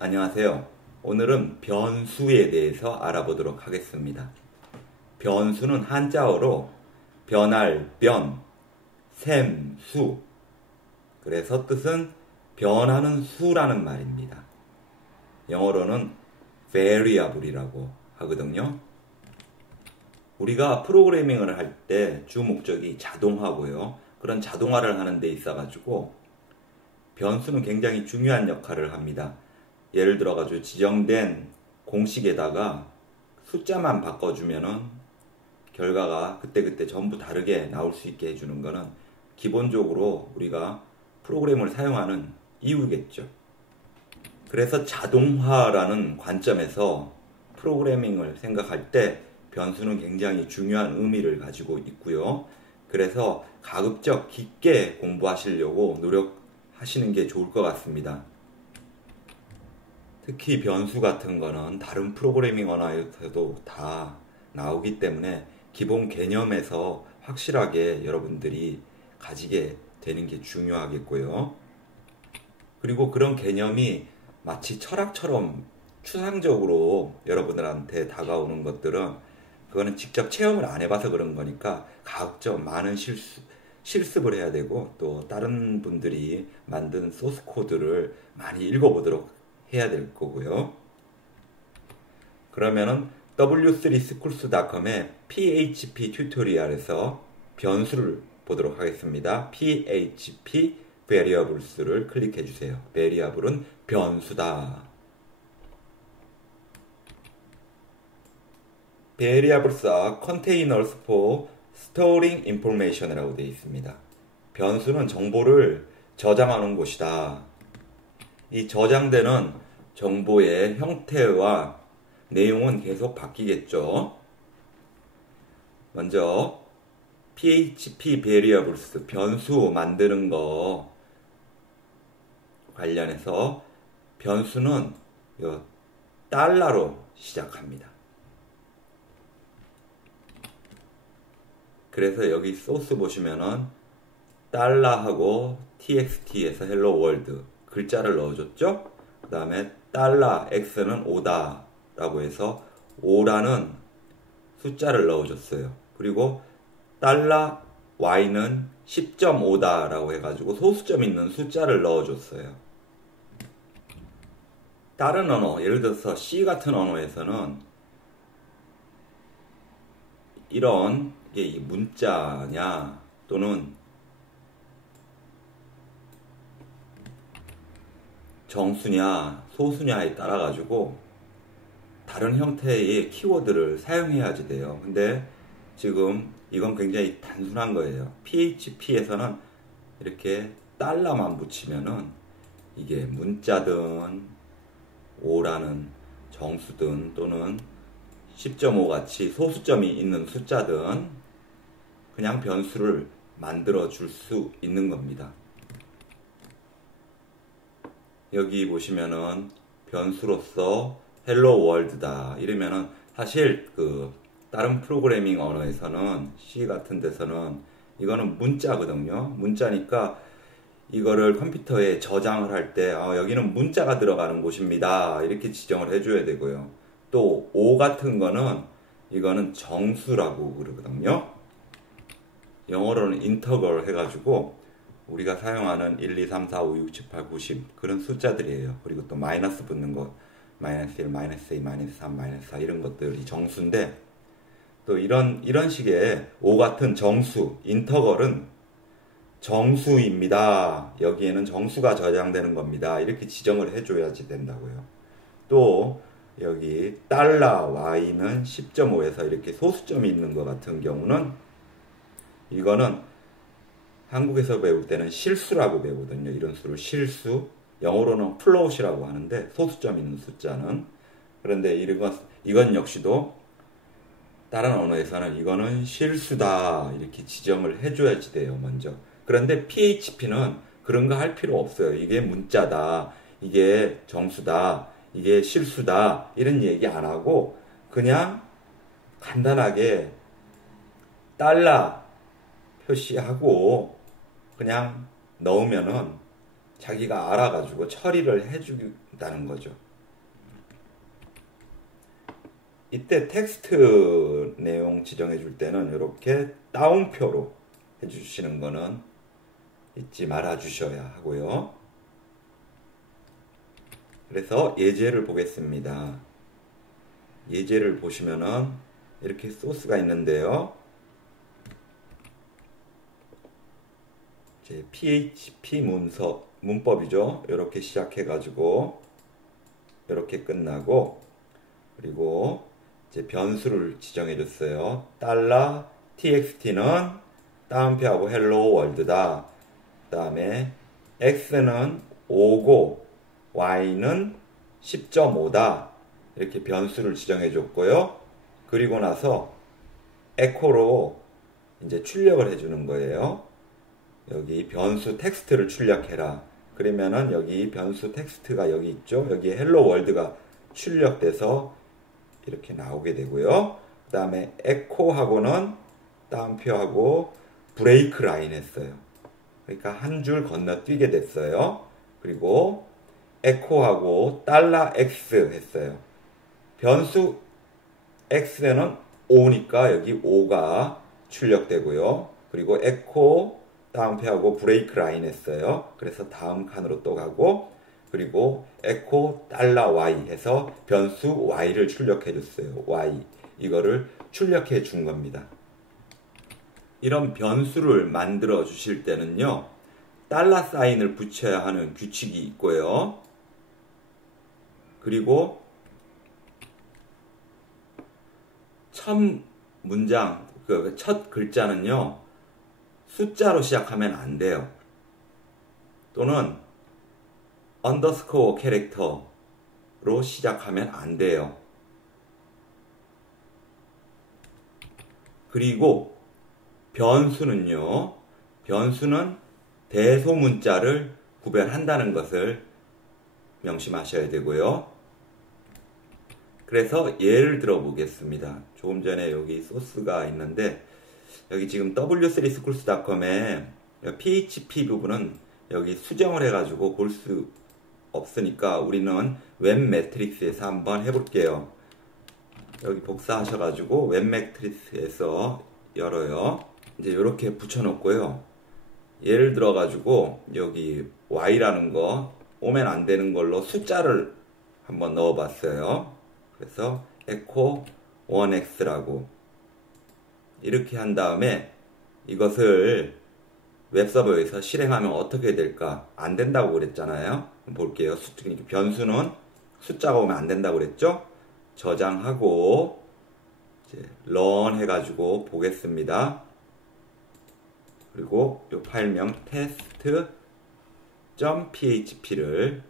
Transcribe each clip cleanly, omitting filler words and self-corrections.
안녕하세요. 오늘은 변수에 대해서 알아보도록 하겠습니다. 변수는 한자어로 변할 변, 셈, 수. 그래서 뜻은 변하는 수라는 말입니다. 영어로는 variable이라고 하거든요. 우리가 프로그래밍을 할 때 주 목적이 자동화고요. 그런 자동화를 하는 데 있어가지고 변수는 굉장히 중요한 역할을 합니다. 예를 들어가지고 지정된 공식에다가 숫자만 바꿔주면은 결과가 그때그때 전부 다르게 나올 수 있게 해주는 거는 기본적으로 우리가 프로그램을 사용하는 이유겠죠. 그래서 자동화라는 관점에서 프로그래밍을 생각할 때 변수는 굉장히 중요한 의미를 가지고 있고요. 그래서 가급적 깊게 공부하시려고 노력하시는 게 좋을 것 같습니다. 특히 변수 같은 거는 다른 프로그래밍 언어에서도 다 나오기 때문에 기본 개념에서 확실하게 여러분들이 가지게 되는 게 중요하겠고요. 그리고 그런 개념이 마치 철학처럼 추상적으로 여러분들한테 다가오는 것들은 그거는 직접 체험을 안 해봐서 그런 거니까 가급적 많은 실습을 해야 되고 또 다른 분들이 만든 소스 코드를 많이 읽어보도록 해야 될 거고요. 그러면은 w3schools.com의 PHP 튜토리얼에서 변수를 보도록 하겠습니다. PHP variables를 클릭해 주세요. variable은 변수다. variables are containers for storing information이라고 되어 있습니다. 변수는 정보를 저장하는 곳이다. 이 저장되는 정보의 형태와 내용은 계속 바뀌겠죠. 먼저 PHP variables 변수 만드는 거 관련해서 변수는 달러로 시작합니다. 그래서 여기 소스 보시면은 달러하고 txt에서 hello world 글자를 넣어줬죠. 그 다음에 달러 x는 5다 라고 해서 5라는 숫자를 넣어줬어요. 그리고 달러 y는 10.5다 라고 해가지고 소수점 있는 숫자를 넣어줬어요. 다른 언어, 예를 들어서 C 같은 언어에서는 이런 게 문자냐 또는 정수냐 소수냐에 따라 가지고 다른 형태의 키워드를 사용해야지 돼요. 근데 지금 이건 굉장히 단순한 거예요. PHP에서는 이렇게 달러만 붙이면은 이게 문자든 5라는 정수든 또는 10.5 같이 소수점이 있는 숫자든 그냥 변수를 만들어 줄 수 있는 겁니다. 여기 보시면은 변수로서 헬로 월드다 이러면은 사실 다른 프로그래밍 언어에서는 C 같은 데서는 이거는 문자거든요. 문자니까 이거를 컴퓨터에 저장을 할 때 여기는 문자가 들어가는 곳입니다 이렇게 지정을 해줘야 되고요. 또 O 같은 거는 이거는 정수라고 그러거든요. 영어로는 인터걸 해가지고 우리가 사용하는 1, 2, 3, 4, 5, 6, 7, 8, 9, 10 그런 숫자들이에요. 그리고 또 마이너스 붙는 거 마이너스 1, 마이너스 2, 마이너스 3, 마이너스 4 이런 것들이 정수인데 또 이런 식의 O 같은 정수, 인터걸은 정수입니다. 여기에는 정수가 저장되는 겁니다. 이렇게 지정을 해줘야지 된다고요. 또 여기 달러 y는 10.5에서 이렇게 소수점이 있는 것 같은 경우는 이거는 한국에서 배울 때는 실수라고 배우거든요. 이런 수를 실수. 영어로는 플롯이라고 하는데 소수점 있는 숫자는. 그런데 이건 역시도 다른 언어에서는 이거는 실수다 이렇게 지정을 해줘야지 돼요. 먼저. 그런데 PHP는 그런 거 할 필요 없어요. 이게 문자다. 이게 정수다. 이게 실수다. 이런 얘기 안 하고 그냥 간단하게 달러 표시하고 그냥 넣으면은 자기가 알아가지고 처리를 해준다는 거죠. 이때 텍스트 내용 지정해 줄 때는 이렇게 따옴표로 해주시는 거는 잊지 말아 주셔야 하고요. 그래서 예제를 보겠습니다. 예제를 보시면은 이렇게 소스가 있는데요. 이제 PHP 문법이죠. 이렇게 시작해 가지고 이렇게 끝나고, 그리고 이제 변수를 지정해 줬어요. $txt는 따옴표하고 헬로 월드다. 그 다음에 x는 5고 y는 10.5다. 이렇게 변수를 지정해 줬고요. 그리고 나서 에코로 이제 출력을 해주는 거예요. 여기 변수 텍스트를 출력해라. 그러면은 여기 변수 텍스트가 여기 있죠. 여기에 헬로 월드가 출력돼서 이렇게 나오게 되고요. 그 다음에 에코하고는 따옴표하고 브레이크 라인 했어요. 그러니까 한 줄 건너뛰게 됐어요. 그리고 에코하고 $x 했어요. 변수 x에는 5니까 여기 5가 출력되고요. 그리고 에코 따옴표하고 브레이크 라인 했어요. 그래서 다음 칸으로 또 가고, 그리고 에코 $y 해서 변수 y를 출력해 줬어요. y. 이거를 출력해 준 겁니다. 이런 변수를 만들어 주실 때는요, 달러 사인을 붙여야 하는 규칙이 있고요. 그리고 첫 문장, 첫 글자는요, 숫자로 시작하면 안 돼요. 또는 언더스코어 캐릭터로 시작하면 안 돼요. 그리고 변수는요, 변수는 대소문자를 구별한다는 것을 명심하셔야 되고요. 그래서 예를 들어 보겠습니다. 조금 전에 여기 소스가 있는데, 여기 지금 w3schools.com에 PHP 부분은 여기 수정을 해가지고 볼 수 없으니까 우리는 웹 매트릭스에서 한번 해볼게요. 여기 복사하셔가지고 웹 매트릭스에서 열어요. 이제 이렇게 붙여놓고요. 예를 들어가지고 여기 y라는 거 오면 안 되는 걸로 숫자를 한번 넣어봤어요. 그래서 echo 1x라고 이렇게 한 다음에 이것을 웹서버에서 실행하면 어떻게 될까? 안 된다고 그랬잖아요. 볼게요. 변수는 숫자가 오면 안 된다고 그랬죠? 저장하고 이제 run 해가지고 보겠습니다. 그리고 이 파일명 test.php를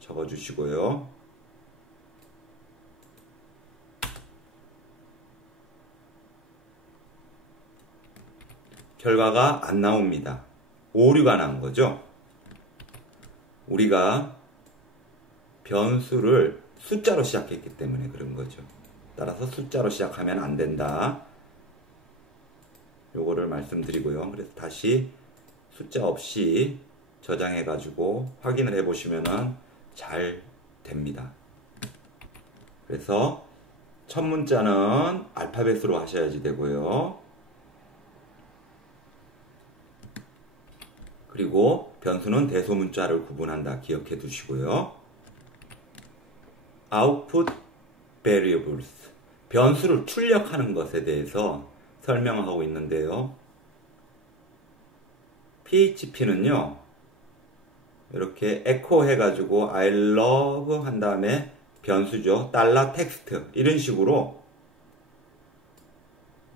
적어주시고요. 결과가 안 나옵니다. 오류가 난 거죠. 우리가 변수를 숫자로 시작했기 때문에 그런 거죠. 따라서 숫자로 시작하면 안 된다. 요거를 말씀드리고요. 그래서 다시 숫자 없이 저장해 가지고 확인을 해 보시면은 잘 됩니다. 그래서 첫 문자는 알파벳으로 하셔야지 되고요. 그리고 변수는 대소문자를 구분한다. 기억해 두시고요. output variables. 변수를 출력하는 것에 대해서 설명하고 있는데요. PHP는요, 이렇게 echo 해가지고 I love 한 다음에 변수죠. $text. 이런 식으로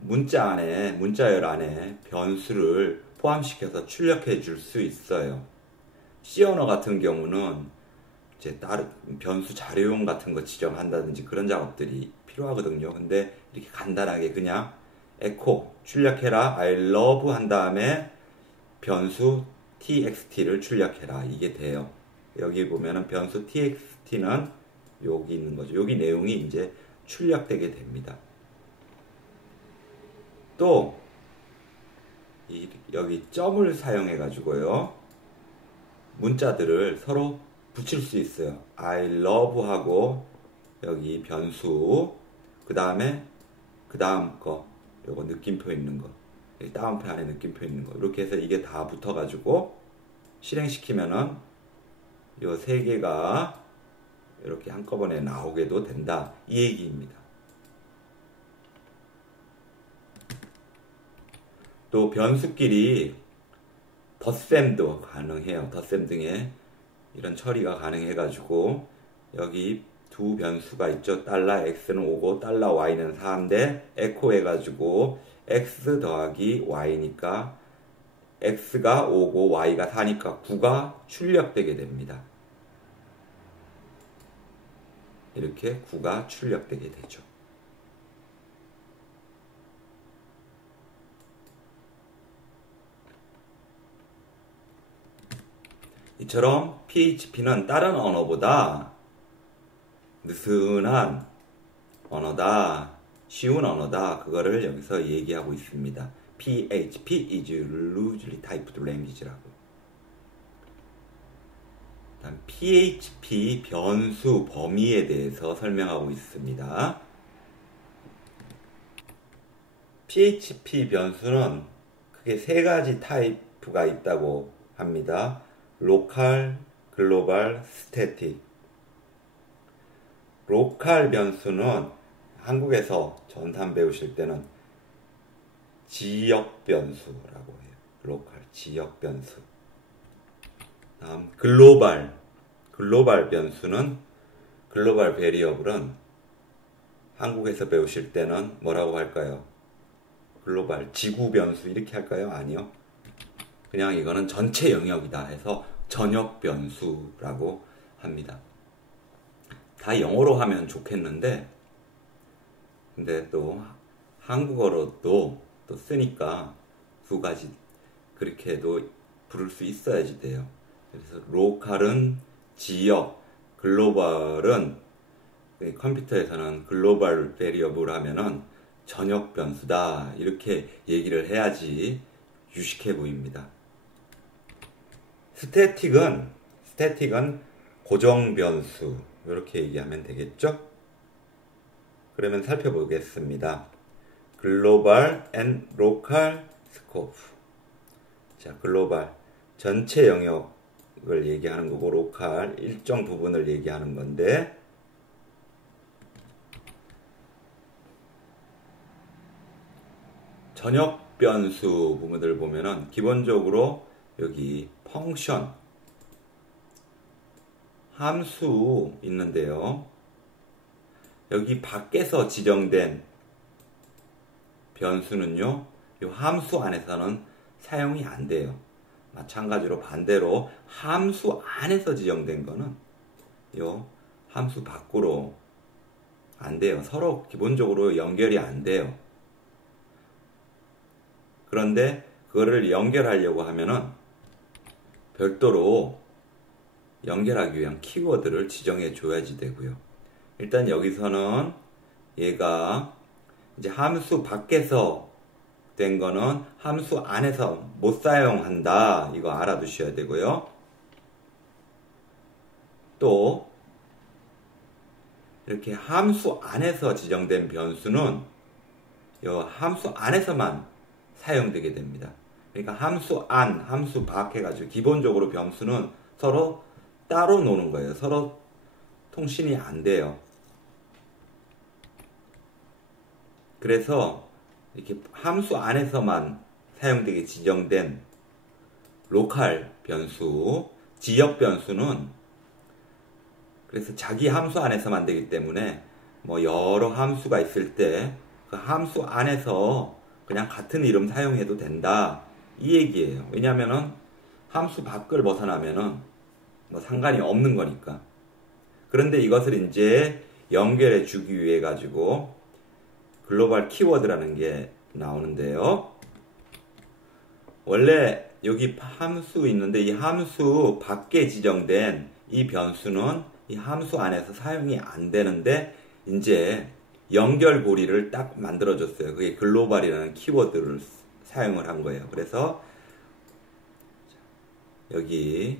문자열 안에 변수를 포함시켜서 출력해 줄 수 있어요. C 언어 같은 경우는 이제 다른 변수 자료용 같은 거 지정한다든지 그런 작업들이 필요하거든요. 근데 이렇게 간단하게 그냥 echo 출력해라 I love 한 다음에 변수 txt를 출력해라 이게 돼요. 여기 보면은 변수 txt는 여기 있는 거죠. 여기 내용이 이제 출력되게 됩니다. 또 여기 점을 사용해 가지고요, 문자들을 서로 붙일 수 있어요. I love 하고 여기 변수, 그 다음에 그 다음 거 요거 느낌표 있는 거 다운표 안에 느낌표 있는 거 이렇게 해서 이게 다 붙어 가지고 실행시키면은 요 세 개가 이렇게 한꺼번에 나오게도 된다 이 얘기입니다. 또 변수끼리 덧셈도 가능해요. 덧셈 등의 이런 처리가 가능해 가지고 여기 두 변수가 있죠. $x는 5고 $y는 4인데 에코 해가지고 x 더하기 y니까 x가 5고 y가 4니까 9가 출력되게 됩니다. 이렇게 9가 출력되게 되죠. 이처럼 PHP는 다른 언어보다 느슨한 언어다, 쉬운 언어다. 그거를 여기서 얘기하고 있습니다. PHP is loosely typed language라고. 다음 PHP 변수 범위에 대해서 설명하고 있습니다. PHP 변수는 크게 세 가지 타입가 있다고 합니다. 로컬, 글로벌, 스태틱. 로컬 변수는 한국에서 전산 배우실 때는 지역 변수라고 해요. 로컬, 지역 변수. 다음 글로벌 변수는 글로벌 베리어블은 한국에서 배우실 때는 뭐라고 할까요? 글로벌 지구 변수 이렇게 할까요? 아니요. 그냥 이거는 전체 영역이다 해서 전역 변수라고 합니다. 다 영어로 하면 좋겠는데 근데 또 한국어로 또 쓰니까 두 가지 그렇게도 부를 수 있어야지 돼요. 그래서 로컬은 지역, 글로벌은 컴퓨터에서는 글로벌 베리어블 하면은 전역 변수다 이렇게 얘기를 해야지 유식해 보입니다. 스태틱은 고정 변수 이렇게 얘기하면 되겠죠? 그러면 살펴보겠습니다. 글로벌 and local scope. 자, 글로벌 전체 영역을 얘기하는 거고 로컬 일정 부분을 얘기하는 건데 전역 변수 부분을 보면은 기본적으로 여기 펑션 함수 있는데요. 여기 밖에서 지정된 변수는요, 이 함수 안에서는 사용이 안 돼요. 마찬가지로 반대로 함수 안에서 지정된 거는 이 함수 밖으로 안 돼요. 서로 기본적으로 연결이 안 돼요. 그런데 그거를 연결하려고 하면은 별도로 연결하기 위한 키워드를 지정해 줘야지 되고요. 일단 여기서는 얘가 이제 함수 밖에서 된 거는 함수 안에서 못 사용한다. 이거 알아두셔야 되고요. 또 이렇게 함수 안에서 지정된 변수는 이 함수 안에서만 사용되게 됩니다. 그러니까 함수 안, 함수 밖 해가지고 기본적으로 변수는 서로 따로 노는 거예요. 서로 통신이 안 돼요. 그래서 이렇게 함수 안에서만 사용되게 지정된 로컬 변수, 지역 변수는 그래서 자기 함수 안에서만 되기 때문에 뭐 여러 함수가 있을 때 그 함수 안에서 그냥 같은 이름 사용해도 된다 이 얘기예요. 왜냐하면은 함수 밖을 벗어나면은 뭐 상관이 없는 거니까. 그런데 이것을 이제 연결해 주기 위해 가지고 글로벌 키워드라는 게 나오는데요. 원래 여기 함수 있는데 이 함수 밖에 지정된 이 변수는 이 함수 안에서 사용이 안 되는데 이제 연결고리를 딱 만들어줬어요. 그게 글로벌이라는 키워드를 사용을 한 거예요. 그래서 여기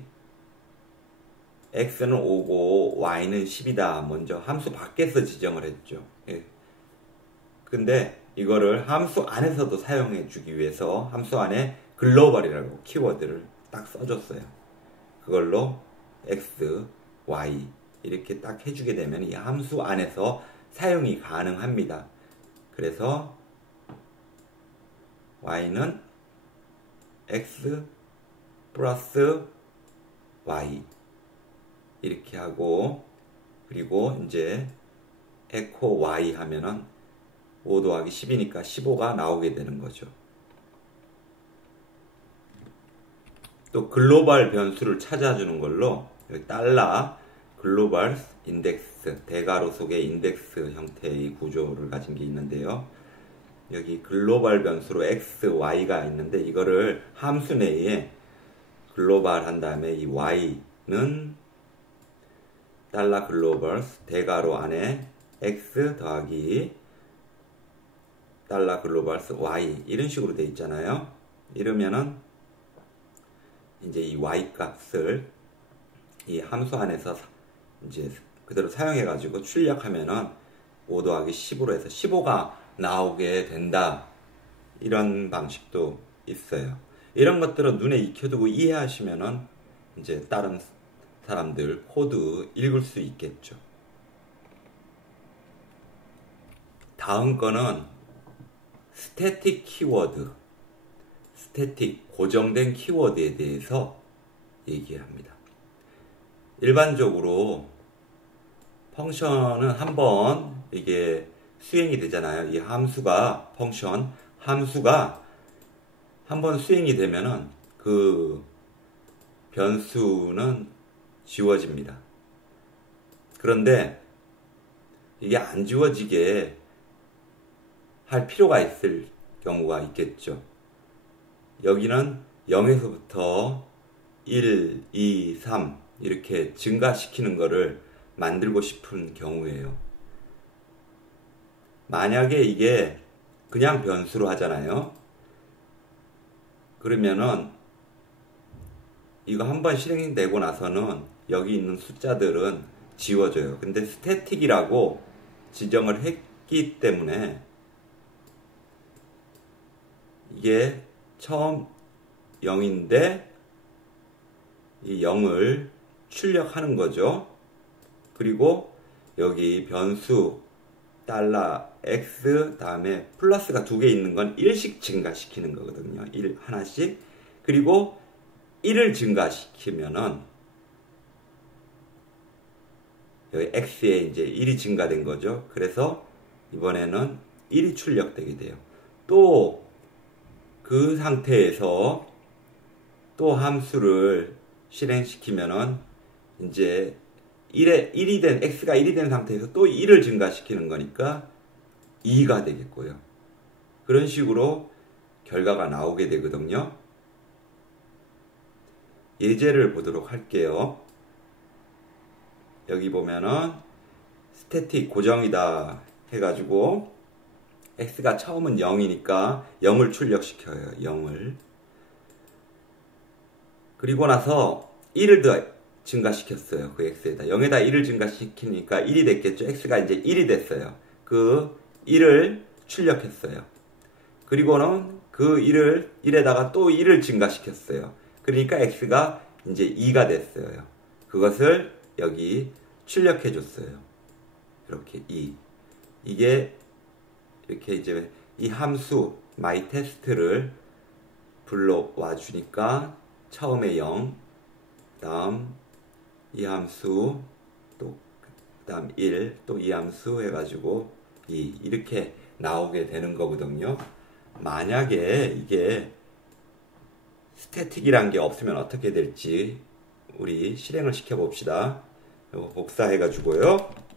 x는 5고 y는 10이다. 먼저 함수 밖에서 지정을 했죠. 근데 이거를 함수 안에서도 사용해 주기 위해서 함수 안에 글로벌이라고 키워드를 딱 써줬어요. 그걸로 x, y 이렇게 딱 해주게 되면 이 함수 안에서 사용이 가능합니다. 그래서 y는 x 플러스 y 이렇게 하고, 그리고 이제 에코 y 하면은 5 더하기 10이니까 15가 나오게 되는 거죠. 또 글로벌 변수를 찾아주는 걸로 여기 달러 글로벌 인덱스, 대괄호 속에 인덱스 형태의 구조를 가진 게 있는데요. 여기 글로벌 변수로 x, y가 있는데 이거를 함수 내에 글로벌 한 다음에 이 y는 달러 글로벌 대괄호 안에 x 더하기 달러 글로벌 y 이런 식으로 돼 있잖아요. 이러면은 이제 이 y 값을 이 함수 안에서 이제 그대로 사용해 가지고 출력하면은 5 더하기 10으로 해서 15가 나오게 된다. 이런 방식도 있어요. 이런 것들은 눈에 익혀두고 이해하시면은 이제 다른 사람들 코드 읽을 수 있겠죠. 다음 거는 스태틱 키워드, 스태틱 고정된 키워드에 대해서 얘기합니다. 일반적으로 펑션은 한번 이게 수행이 되잖아요. 이 함수가 펑션 함수가 한번 수행이 되면은 그 변수는 지워집니다. 그런데 이게 안 지워지게 할 필요가 있을 경우가 있겠죠. 여기는 0에서부터 1, 2, 3 이렇게 증가시키는 거를 만들고 싶은 경우예요. 만약에 이게 그냥 변수로 하잖아요. 그러면은 이거 한번 실행되고 나서는 여기 있는 숫자들은 지워져요. 근데 스태틱이라고 지정을 했기 때문에 이게 처음 0인데 이 0을 출력하는 거죠. 그리고 여기 변수 달러 x 다음에 플러스가 2개 있는 건 1씩 증가시키는 거거든요. 1 하나씩. 그리고 1을 증가시키면은 여기 x에 이제 1이 증가된 거죠. 그래서 이번에는 1이 출력되게 돼요. 또 그 상태에서 또 함수를 실행시키면은 이제 1이 된 x가 1이 된 상태에서 또 1을 증가시키는 거니까 2가 되겠고요. 그런 식으로 결과가 나오게 되거든요. 예제를 보도록 할게요. 여기 보면은 스태틱 고정이다 해가지고 x가 처음은 0이니까 0을 출력시켜요. 0을. 그리고 나서 1을 더 증가시켰어요. 그 x에다. 0에다 1을 증가시키니까 1이 됐겠죠. x가 이제 1이 됐어요. 그 1을 출력했어요. 그리고는 그 1에다가 또 1을 증가시켰어요. 그러니까 x가 이제 2가 됐어요. 그것을 여기 출력해 줬어요. 이렇게 2. 이게 이렇게 이제 이 함수 myTest를 불러와 주니까 처음에 0, 다음 이 함수, 또 다음 1, 또 이 함수 해가지고 2 이렇게 나오게 되는 거거든요. 만약에 이게 스태틱이란 게 없으면 어떻게 될지 우리 실행을 시켜 봅시다. 이거 복사해가지고요.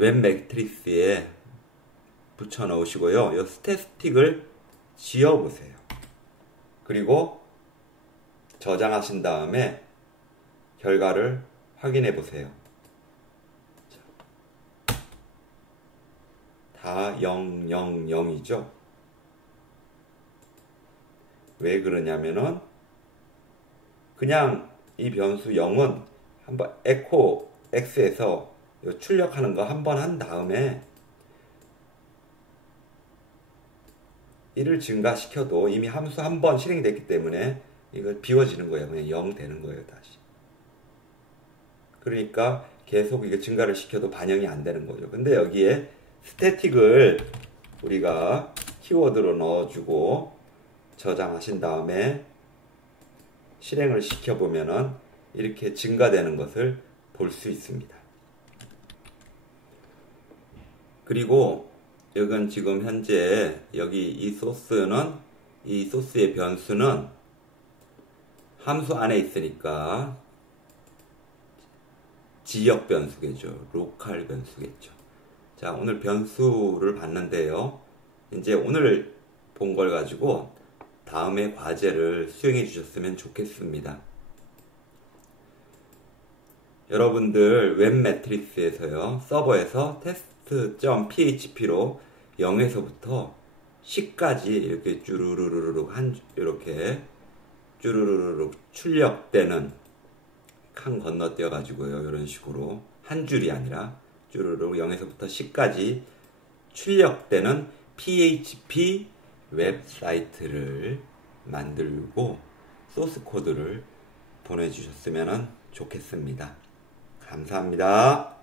웹 매트릭스에 붙여 넣으시고요. 이 스태틱을 지워 보세요. 그리고 저장하신 다음에 결과를 확인해 보세요. 다 0, 0, 0이죠. 왜 그러냐면은 그냥 이 변수 0은 한번 에코 x에서 요 출력하는 거 한 번 한 다음에 이를 증가시켜도 이미 함수 한 번 실행이 됐기 때문에 이거 비워지는 거예요. 그냥 0 되는 거예요, 다시. 그러니까 계속 이거 증가를 시켜도 반영이 안 되는 거죠. 근데 여기에 스태틱을 우리가 키워드로 넣어주고 저장하신 다음에 실행을 시켜보면은 이렇게 증가되는 것을 볼 수 있습니다. 그리고 이건 지금 현재 여기 이 소스의 변수는 함수 안에 있으니까 지역 변수겠죠. 로컬 변수겠죠. 자, 오늘 변수를 봤는데요. 이제 오늘 본 걸 가지고 다음에 과제를 수행해 주셨으면 좋겠습니다. 여러분들 웹 매트리스에서요, 서버에서 test.php로 0에서부터 10까지 이렇게 쭈루루루룩 이렇게 쭈루루루룩 출력되는 칸 건너뛰어 가지고요, 이런 식으로 한 줄이 아니라 쭈루루룩 0에서부터 10까지 출력되는 PHP 웹사이트를 만들고 소스 코드를 보내주셨으면 좋겠습니다. 감사합니다.